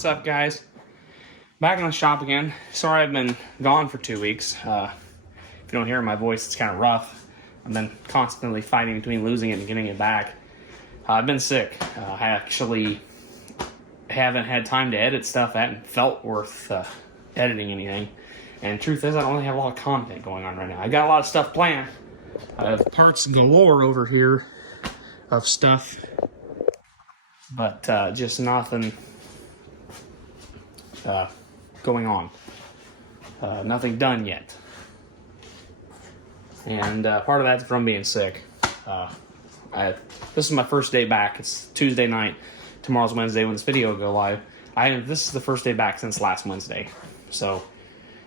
What's up, guys? Back in the shop again. Sorry I've been gone for 2 weeks. If you don't hear my voice, it's kind of rough. I've been constantly fighting between losing it and getting it back. I've been sick. I actually haven't had time to edit stuff. I haven't felt worth editing anything. And truth is, I don't really have a lot of content going on right now. I got a lot of stuff planned. I have parts galore over here of stuff, but just nothing going on. Nothing done yet. And part of that's from being sick. This is my first day back. It's Tuesday night. Tomorrow's Wednesday when this video will go live. This is the first day back since last Wednesday. So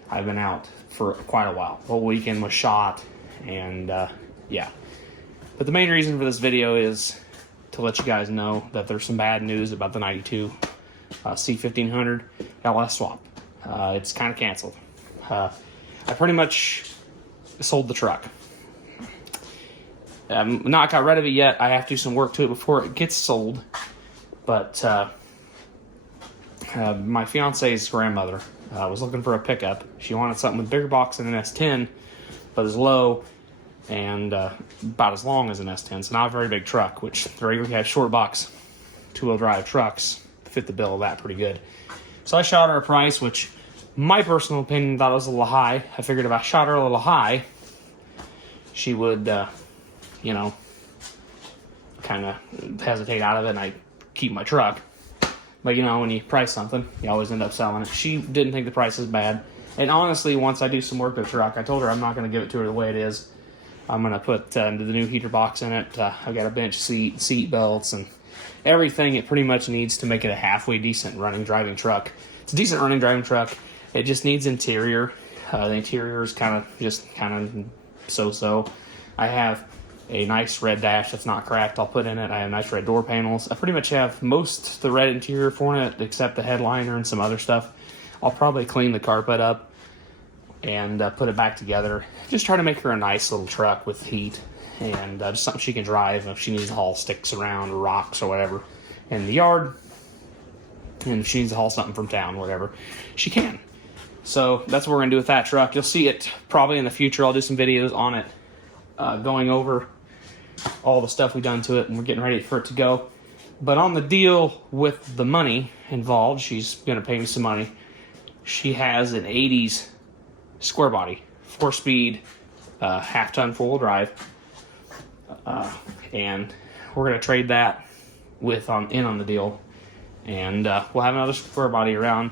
I've been out for quite a while. The whole weekend was shot, and yeah. But the main reason for this video is to let you guys know that there's some bad news about the 92 C1500 LS swap. It's kind of canceled. I pretty much sold the truck. I'm not got rid of it yet. I have to do some work to it before it gets sold. But my fiance's grandmother was looking for a pickup. She wanted something with bigger box than an S10, but as low and about as long as an S10. So not a very big truck, which the regular have short box 2-wheel drive trucks fit the bill of that pretty good. So I shot her a price, which my personal opinion thought was a little high. I figured if I shot her a little high, she would, you know, kind of hesitate out of it, and I keep my truck. But you know, when you price something, you always end up selling it. She didn't think the price was bad. And honestly, once I do some work to the truck, I told her I'm not going to give it to her the way it is. I'm going to put the new heater box in it. I've got a bench seat belts, and everything it pretty much needs to make it a halfway decent running driving truck. It's a decent running driving truck. It just needs interior. The interior is kind of so-so. I have a nice red dash that's not cracked. I'll put in it. I have nice red door panels. I pretty much have most the red interior for it, except the headliner and some other stuff. I'll probably clean the carpet up and put it back together. Just try to make her a nice little truck with heat and just something she can drive if she needs to haul sticks around or rocks or whatever in the yard. And if she needs to haul something from town, whatever, she can. So that's what we're going to do with that truck. You'll see it probably in the future. I'll do some videos on it, going over all the stuff we've done to it, and we're getting ready for it to go. But on the deal with the money involved, she's going to pay me some money. She has an 80s square body, 4-speed, half-ton 4-wheel drive, and we're going to trade that in on the deal, and we'll have another square body around.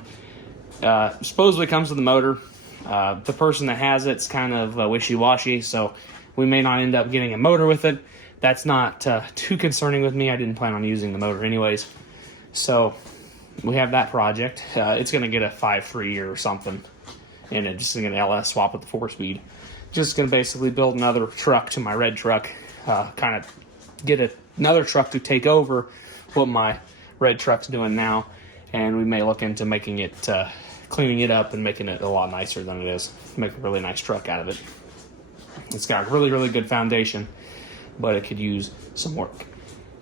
Supposedly comes with the motor. The person that has it's kind of wishy-washy, so we may not end up getting a motor with it. That's not too concerning with me. I didn't plan on using the motor anyways. So we have that project. It's going to get a 5.3 or something, and it's just going to LS swap with the 4-speed. Just going to basically build another truck to my red truck. Kind of get another truck to take over what my red truck's doing now. And we may look into making it, cleaning it up and making it a lot nicer than it is. Make a really nice truck out of it. It's got a really, really good foundation, but it could use some work.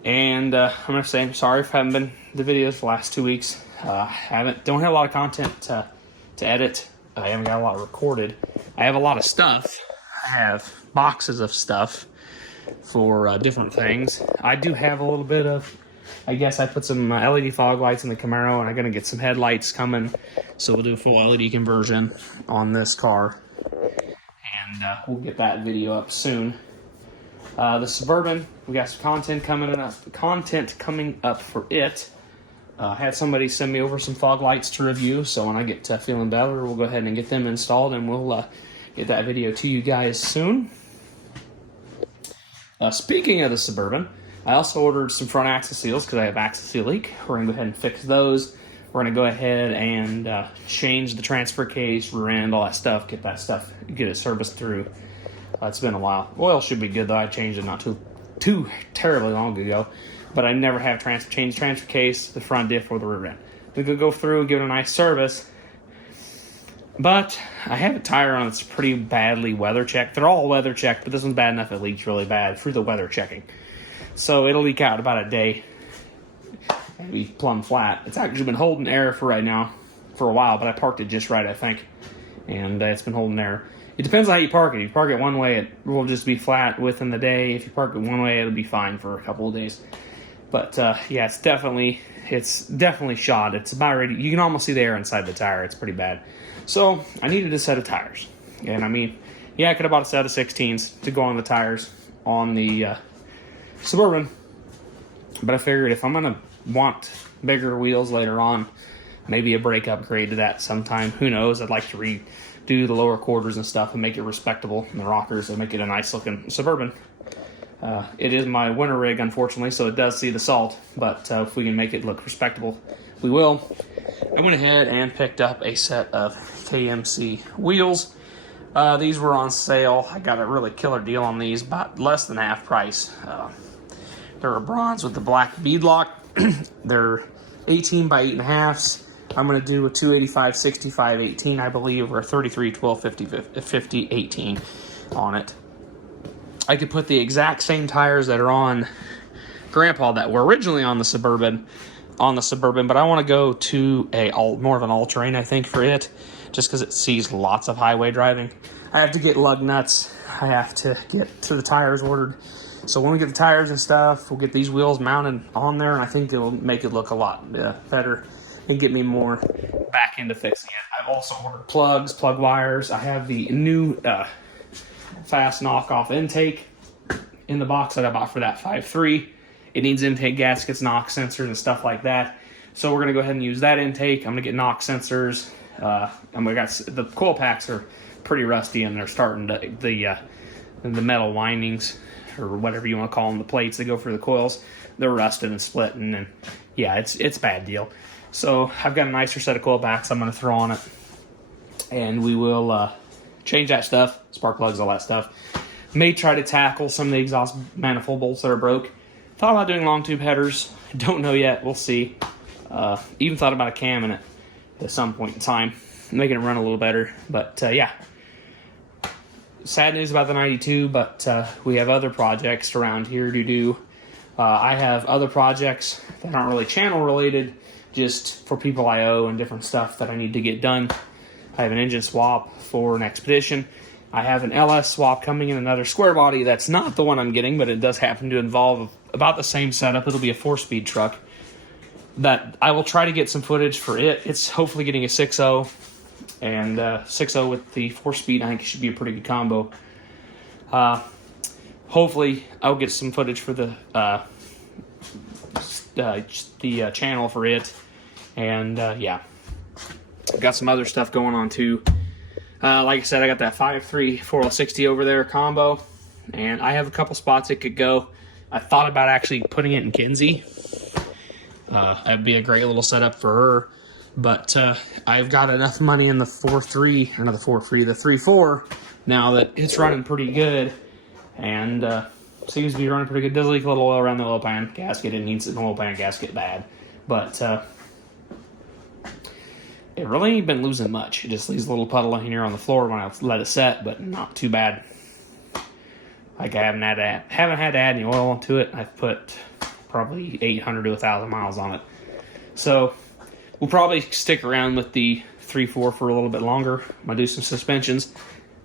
And I'm going to say I'm sorry if I haven't been the videos for the last 2 weeks. Don't have a lot of content to edit. I haven't got a lot recorded. I have a lot of stuff. I have boxes of stuff for different things. I do have a little bit of, I guess I put some LED fog lights in the Camaro, and I'm going to get some headlights coming. So we'll do a full LED conversion on this car. And we'll get that video up soon. The Suburban, we got some content coming up for it. I had somebody send me over some fog lights to review, so when I get feeling better, we'll go ahead and get them installed, and we'll get that video to you guys soon. Speaking of the Suburban, I also ordered some front axle seals because I have axle seal leak. We're going to go ahead and fix those. We're going to go ahead and change the transfer case, rear end, all that stuff, get it serviced through. It's been a while. Oil should be good, though. I changed it not too terribly long ago. But I never have changed the transfer case, the front diff, or the rear end. We could go through and give it a nice service. But I have a tire on that's pretty badly weather checked. They're all weather checked, but this one's bad enough it leaks really bad through the weather checking. So it'll leak out about a day. and be plumb flat. It's actually been holding air for right now for a while, but I parked it just right, I think, and it's been holding air. It depends on how you park it. If you park it one way, it will just be flat within the day. If you park it one way, it'll be fine for a couple of days. But yeah, it's definitely shot. It's about ready. You can almost see the air inside the tire. It's pretty bad. So I needed a set of tires, and I mean, yeah, I could have bought a set of 16s to go on the tires on the Suburban, but I figured if I'm gonna want bigger wheels later on, maybe a brake upgrade to that sometime. Who knows? I'd like to redo the lower quarters and stuff and make it respectable, and the rockers and make it a nice looking Suburban. It is my winter rig, unfortunately, so it does see the salt, but if we can make it look respectable, we will. I went ahead and picked up a set of GMC wheels. These were on sale. I got a really killer deal on these, about less than half price. They're a bronze with the black beadlock. They're 18 by 8.5s. I'm going to do a 285 65 18, I believe, or a 33 12 50 18 on it. I could put the exact same tires that are on Grandpa that were originally on the Suburban, but I want to go to more of an all-terrain, I think, for it, just because it sees lots of highway driving. I have to get lug nuts. I have to get the tires ordered. So when we get the tires and stuff, we'll get these wheels mounted on there, and I think it'll make it look a lot better and get me more back into fixing it. I've also ordered plugs, plug wires. I have the new fast knockoff intake in the box that I bought for that 5.3. It needs intake gaskets, knock sensors, and stuff like that. So we're going to go ahead and use that intake. I'm going to get knock sensors. The coil packs are pretty rusty, and they're starting to, the metal windings, or whatever you want to call them, the plates that go for the coils, they're rusted and splitting, and yeah, it's a bad deal. So I've got a nicer set of coil packs I'm going to throw on it, and we will change that stuff, spark plugs, all that stuff. May try to tackle some of the exhaust manifold bolts that are broke. Thought about doing long tube headers. Don't know yet. We'll see. Even thought about a cam in it at some point in time, making it run a little better. But yeah, sad news about the 92, but we have other projects around here to do. I have other projects that aren't really channel related, just for people I owe and different stuff that I need to get done. I have an engine swap for an Expedition. I have an LS swap coming in, another square body. That's not the one I'm getting, but it does happen to involve about the same setup. It'll be a 4-speed truck that I will try to get some footage for it. It's hopefully getting a 6.0, and 6.0 with the 4-speed, I think it should be a pretty good combo. Hopefully I'll get some footage for the channel for it, and yeah, got some other stuff going on too. Like I said, I got that 5.3 4L60 over there combo, and I have a couple spots it could go. I thought about actually putting it in Kinsey. That'd be a great little setup for her, but I've got enough money in the 3.4 now that it's running pretty good, and seems to be running pretty good. Does leak a little oil around the oil pan gasket. It needs an oil pan gasket bad, but it really ain't been losing much. It just leaves a little puddle in here on the floor when I let it set, but not too bad. Like, I haven't had to add any oil into it. I've put probably 800 to 1,000 miles on it. So we'll probably stick around with the 3.4 for a little bit longer. I'm going to do some suspensions.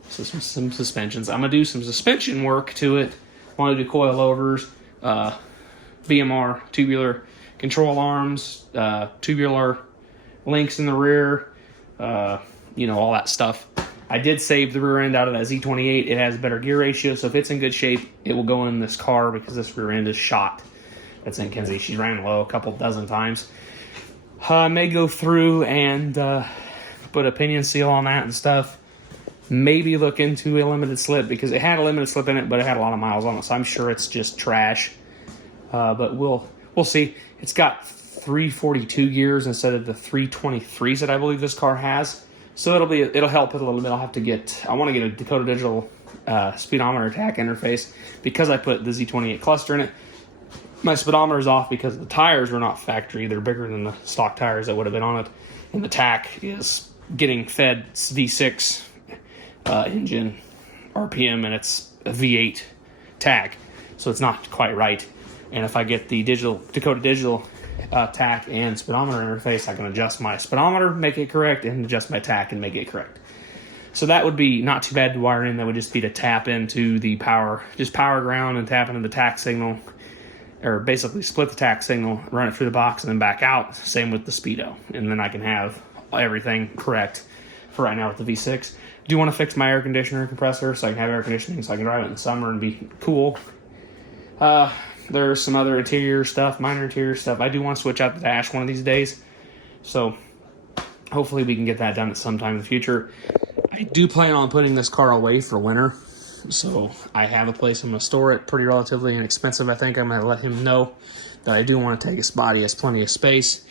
Some suspensions. I'm going to do some suspension work to it. I want to do coilovers, VMR, tubular control arms, tubular links in the rear, all that stuff. I did save the rear end out of that Z28. It has a better gear ratio, so if it's in good shape, it will go in this car because this rear end is shot. That's in Kinsey. She ran low a couple dozen times. I may go through and put a pinion seal on that and stuff. Maybe look into a limited slip, because it had a limited slip in it, but it had a lot of miles on it, so I'm sure it's just trash. But we'll see. It's got 342 gears instead of the 323s that I believe this car has. So it'll help it a little bit. I want to get a Dakota Digital speedometer attack interface, because I put the Z28 cluster in it. My speedometer is off because the tires were not factory. They're bigger than the stock tires that would have been on it. And the tack is getting fed V6 engine RPM, and it's a V8 tack. So it's not quite right. And if I get the Dakota Digital tack and speedometer interface. I can adjust my speedometer, make it correct, and adjust my tack and make it correct. So that would be not too bad to wire in. That would just be to tap into the power ground and tap into the tack signal, or basically split the tack signal, run it through the box, and then back out. Same with the speedo. And then I can have everything correct for right now with the V6. I do want to fix my air conditioner and compressor so I can have air conditioning so I can drive it in the summer and be cool. There's some other interior stuff, minor interior stuff. I do want to switch out the dash one of these days. So hopefully we can get that done at some time in the future. I do plan on putting this car away for winter. So I have a place I'm going to store it, pretty relatively inexpensive. I think I'm going to let him know that I do want to take a spot. He has plenty of space.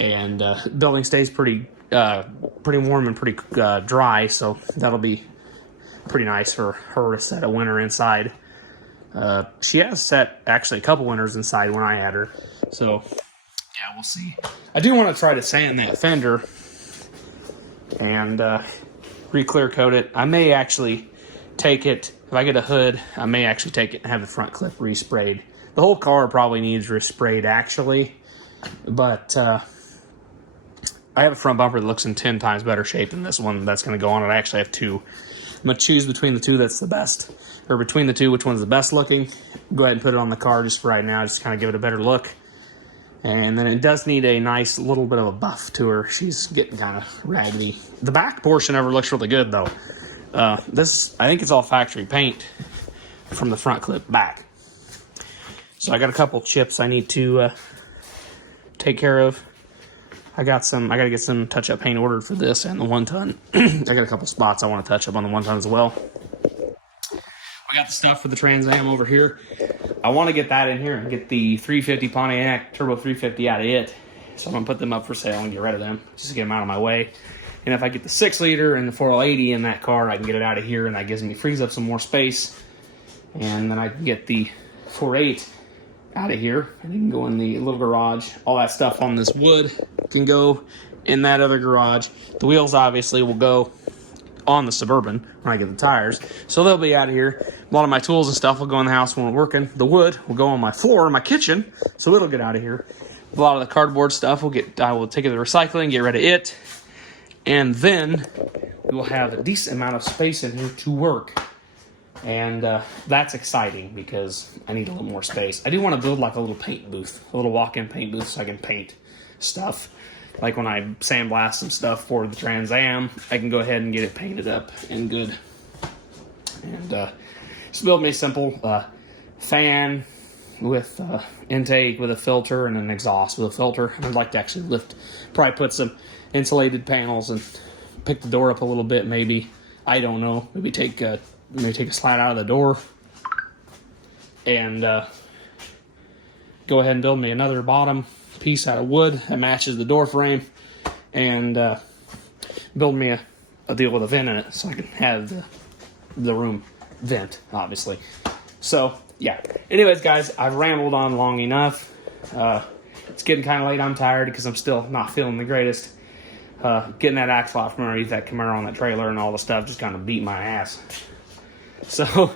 And the building stays pretty warm and pretty dry. So that'll be pretty nice for her to set a winter inside. She has set actually a couple winters inside when I had her. So yeah, we'll see. I do want to try to sand that fender and re-clear coat it. I may actually take it, if I get a hood, I may actually take it and have the front clip resprayed. The whole car probably needs resprayed actually, but I have a front bumper that looks in 10 times better shape than this one that's going to go on it. I actually have two. I'm going to choose between the two that's the best, or between the two which one's the best looking. Go ahead and put it on the car just for right now, just kind of give it a better look. And then it does need a nice little bit of a buff to her. She's getting kind of raggedy. The back portion of her looks really good though. This, I think it's all factory paint from the front clip back. So I got a couple chips I need to take care of. I got to get some touch-up paint ordered for this and the 1-ton. I got a couple spots I want to touch up on the 1-ton as well. We got the stuff for the Trans Am over here. I want to get that in here and get the 350 Pontiac Turbo 350 out of it. So I'm going to put them up for sale and get rid of them, just to get them out of my way. And if I get the 6-liter and the 4L80 in that car, I can get it out of here, and that frees up some more space. And then I can get the 4.8 out of here, and it can go in the little garage. All that stuff on this wood can go in that other garage. The wheels obviously will go on the Suburban when I get the tires, so they'll be out of here. A lot of my tools and stuff will go in the house when we're working. The wood will go on my floor in my kitchen, so it'll get out of here. A lot of the cardboard stuff I will take it to the recycling, get rid of it, and then we will have a decent amount of space in here to work. And that's exciting because I need a little more space. I do want to build like a little paint booth, a little walk-in paint booth so I can paint stuff. Like when I sandblast some stuff for the Trans Am, I can go ahead and get it painted up and good. And just build me a simple fan with intake with a filter and an exhaust with a filter. I'd like to actually probably put some insulated panels and pick the door up a little bit maybe. I don't know. Maybe take a slide out of the door and go ahead and build me another bottom piece out of wood that matches the door frame, and build me a deal with a vent in it so I can have the room vent, obviously. So yeah, anyways guys, I've rambled on long enough. It's getting kind of late. I'm tired because I'm still not feeling the greatest. Getting that axle off from underneath that Camaro on that trailer and all the stuff just kind of beat my ass. So,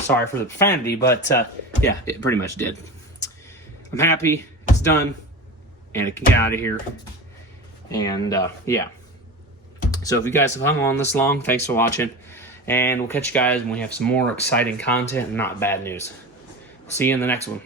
sorry for the profanity, but yeah, it pretty much did. I'm happy it's done, and it can get out of here. And yeah. So if you guys have hung on this long, thanks for watching. And we'll catch you guys when we have some more exciting content and not bad news. See you in the next one.